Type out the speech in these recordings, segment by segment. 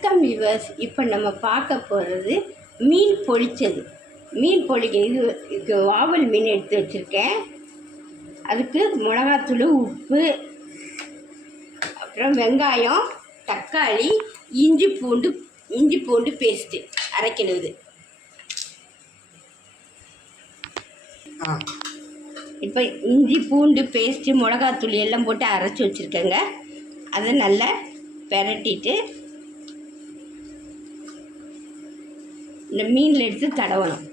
வணக்கம் விவர்ஸ் இப்போ நம்ம பார்க்க போகிறது மீன் பொழிச்சது. மீன் பொழிக்க இது இது வாவல் மீன் எடுத்து வச்சுருக்கேன். அதுக்கு மிளகாத்தூள் உப்பு அப்புறம் வெங்காயம் தக்காளி இஞ்சி பூண்டு இஞ்சி பூண்டு பேஸ்ட்டு அரைக்கணுது ஆ. இப்போ இஞ்சி பூண்டு பேஸ்ட்டு மிளகாத்தூள் எல்லாம் போட்டு அரைச்சி வச்சுருக்கேங்க. அதை நல்லா பெரட்டிட்டு இந்த மீனில் எடுத்து தடவணும்.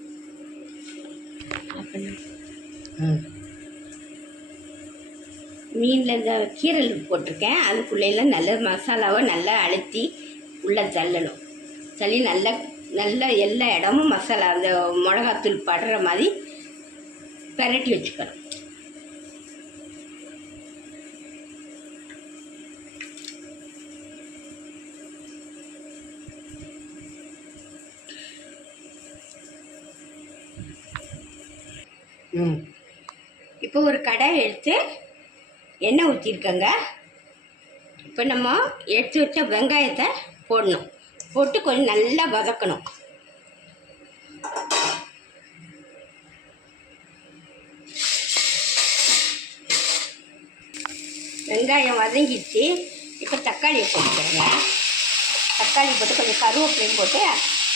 மீனில் இந்த கீரல் போட்டிருக்கேன். அதுக்குள்ளேலாம் நல்ல மசாலாவை நல்லா அழுத்தி உள்ளே தள்ளணும். தள்ளி நல்லா நல்லா எல்லா இடமும் மசாலா அந்த மிளகாத்தூள் படுற மாதிரி பெரட்டி வச்சுக்கணும். ம். இப்போ ஒரு கடாய் எடுத்து எண்ணெய் ஊற்றிருக்கேங்க இப்போ நம்ம எடுத்து வச்ச வெங்காயத்தை போடணும். போட்டு கொஞ்சம் நல்லா வதக்கணும். வெங்காயம் வதங்கிடுச்சு. இப்போ தக்காளியை போட்டுக்கோங்க. தக்காளி போட்டு கொஞ்சம் கருவேப்பிலையும் போட்டு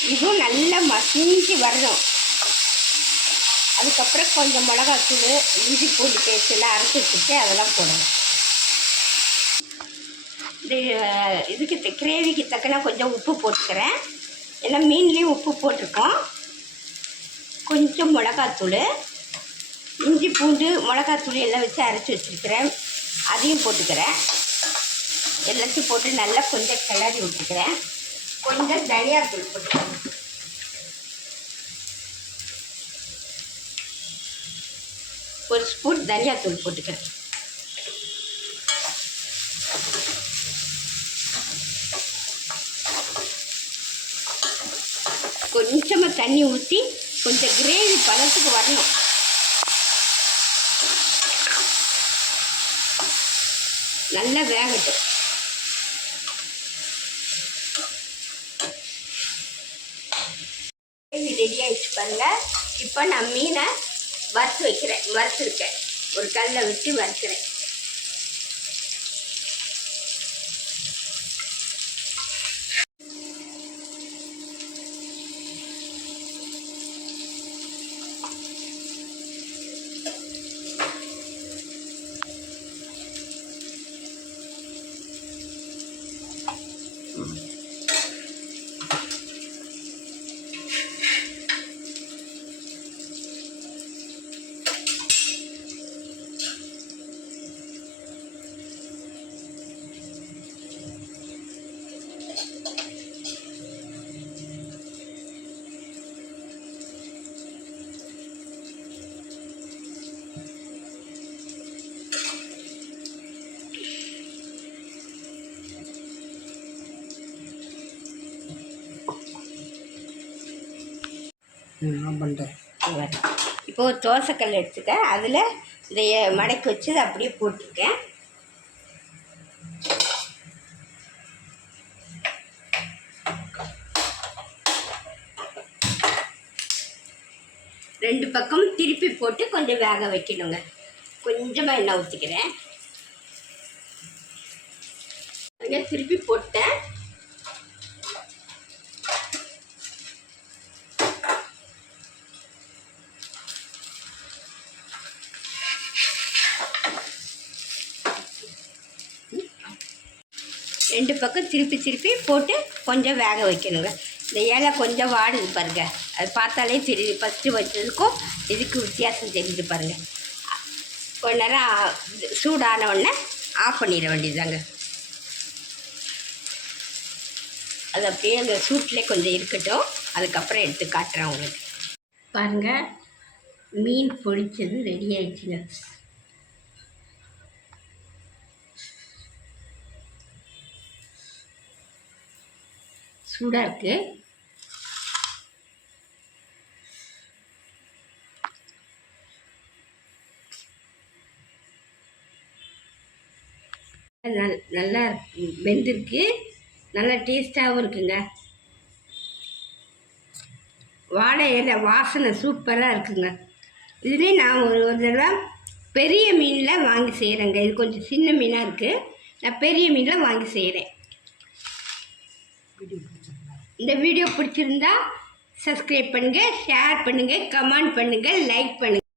இதுவும் நல்லா மசிஞ்சு வரணும். அதுக்கப்புறம் கொஞ்சம் மிளகாத்தூள் இஞ்சி பூண்டு பேஸ்ட் எல்லாம் அரைச்சி வச்சுட்டு அதெல்லாம் போடணும். இது இதுக்கு த- கிரேவிக்கு தக்கன கொஞ்சம் உப்பு போட்டுக்கிறேன். ஏன்னா மீன்லேயும் உப்பு போட்டிருக்கோம். கொஞ்சம் மிளகாத்தூள் இஞ்சி பூண்டு மிளகாத்தூள் எல்லாம் வச்சு அரைச்சி வச்சுருக்கிறேன். அதையும் போட்டுக்கிறேன். எல்லாத்தையும் போட்டு நல்லா கொஞ்சம் கிளறி விட்டுக்கிறேன். கொஞ்சம் தனியாத்தூள் போட்டுக்கிறேன் ஒரு ஸ்பூன் தனியாத்தூள் போட்டுக்கிறேன். கொஞ்சமாக தண்ணி ஊற்றி கொஞ்சம் கிரேவி பதத்துக்கு வரணும். நல்லா வேகட்டும். கிரேவி ரெடி ஆயிடுச்சு பாருங்க. இப்போ நான் மீனை வறுத்து வைக்கிறேன் வறுத்துருக்கேன் ஒரு கல்லை வச்சு வறுக்கிறேன். நான் பண்ணுறேன் இப்போ ஒரு தோசைக்கல் எடுத்துக்கேன் அதில் இந்த மடக்கி வச்சு அதை அப்படியே போட்டிருக்கேன். ரெண்டு பக்கமும் திருப்பி போட்டு கொஞ்சம் வேக வைக்கணுங்க. கொஞ்சமாக எண்ணெய் ஊற்றிக்கிறேன் திருப்பி போட்டேன். ரெண்டு பக்கம் திருப்பி திருப்பி போட்டு கொஞ்சம் வேக வைக்கணுங்க. இந்த இலை கொஞ்சம் வாடுது பாருங்க. அது பார்த்தாலே தெரியுது. ஃபஸ்ட்டு வச்சதுக்கும் இதுக்கு வித்தியாசம் தெரியுது பாருங்கள் கொஞ்ச நேரம் சூடான உடனே ஆஃப் பண்ணிட வேண்டியதுதாங்க. அது அப்படியே அந்த சூட்டில் கொஞ்சம் இருக்கட்டும். அதுக்கப்புறம் எடுத்து காட்டுறேன் உங்களுக்கு. பாருங்கள் மீன் பொரிச்சது ரெடி ஆயிடுச்சுங்க. சூடாக இருக்குது நல் நல்லா வெந்திருக்கு. நல்லா டேஸ்ட்டாகவும் இருக்குங்க. வாழை இலை வாசனை சூப்பராக இருக்குங்க. இதுலேயே நான் ஒரு ஒரு தடவை பெரிய மீனில் வாங்கி செய்கிறேங்க இது கொஞ்சம் சின்ன மீனாக இருக்குது நான் பெரிய மீனில் வாங்கி செய்கிறேன் இந்த வீடியோ பிடிச்சிருந்தா சப்ஸ்கிரைப் பண்ணுங்கள் ஷேர் பண்ணுங்கள் கமெண்ட் பண்ணுங்கள் லைக் பண்ணுங்கள்